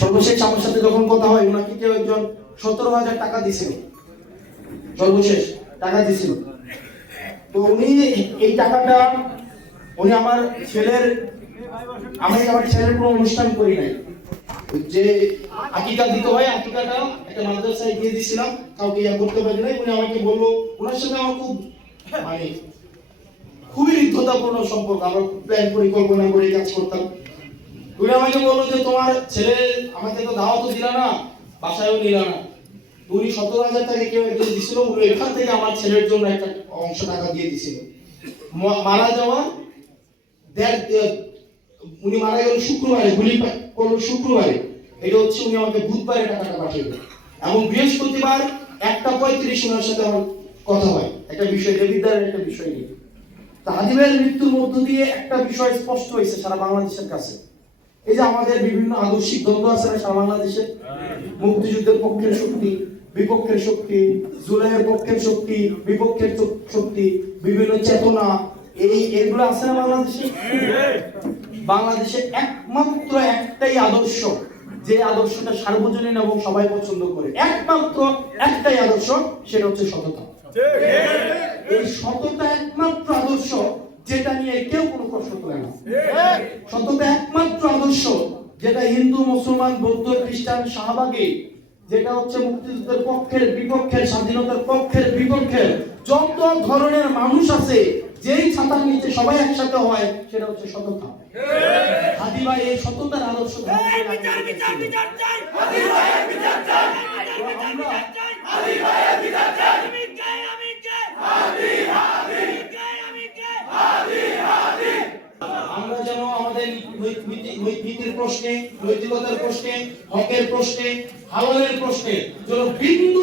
সর্বশেষ আমার সাথে যখন কথা হয়, ওনাকে কেউ একজন 17,000 টাকা দিছিল, সর্বশেষ টাকা দিছিল। তো উনি এই টাকাটা উনি আমার ছেলের কোনো অনুষ্ঠান করি নাই, যে আকিকা দিতে হয়, আকিকাটা একটা মাদ্রাসায় দিয়ে দিছিলাম, কাউকে করতে পারি নাই। উনি আমাকে বললো, ওনার সাথে আমার খুব মানে খুবই হৃদ্যতাপূর্ণ সম্পর্ক, আমরা প্ল্যান পরিকল্পনা করে কাজ করতাম। উনি আমাকে বললো যে তোমার ছেলে আমাকে তো দাওয়াতও দিলা না, বাসায়ও নিলা না। উনি 17,000 টাকা কেউ একজন দিছিল, উনি এখান থেকে আমার ছেলের জন্য একটা অংশ টাকা দিয়ে দিছিল। মারা যাওয়ার উনি মারা গেল শুক্রবারে, গুলি করলো শুক্রবারে, এটা হচ্ছে উনি আমাকে বুধবারে টাকাটা পাঠিয়ে দেন। এবং বৃহস্পতিবার 1:35 ওনার সাথে আমার কথা হয় একটা বিষয়, দেবিদ্বারের একটা বিষয় নিয়ে। তা হাদিমের মৃত্যুর মধ্য দিয়ে একটা বিষয় স্পষ্ট হয়েছে সারা বাংলাদেশের কাছে। এই যে আমাদের বিভিন্ন আদর্শিক দ্বন্দ্ব আছে না সারা বাংলাদেশে, মুক্তিযুদ্ধের পক্ষের শক্তি, বিপক্ষের শক্তি, জুলাইয়ের পক্ষের শক্তি, বিপক্ষের শক্তি, বিভিন্ন চেতনা, এইগুলো আছে না বাংলাদেশে। বাংলাদেশে একমাত্র একটাই আদর্শ, যে আদর্শটা সার্বজনীন এবং সবাই পছন্দ করে, একমাত্র একটাই আদর্শ, সেটা হচ্ছে সততা। এই সততা একমাত্র আদর্শ যেটা নিয়ে কেউ কোনো প্রশ্ন তোলে না। সততা একমাত্র আদর্শ যেটা হিন্দু, মুসলমান, বৌদ্ধ, খ্রিস্টান, শাহবাগী, যেটা হচ্ছে মুক্তিযুদ্ধের পক্ষের বিপক্ষের, স্বাধীনতার পক্ষের বিপক্ষের যত ধরনের মানুষ আছে, যেই ছাতার নিচে সবাই একসাথে হয়, সেটা হচ্ছে সততা। হাদি ভাই এই সততার আদর্শ আমরা যেন আমাদের নীতির প্রশ্নে, নৈতিকতার প্রশ্নে, হকের প্রশ্নে, হালালের প্রশ্নে যেন বিন্দু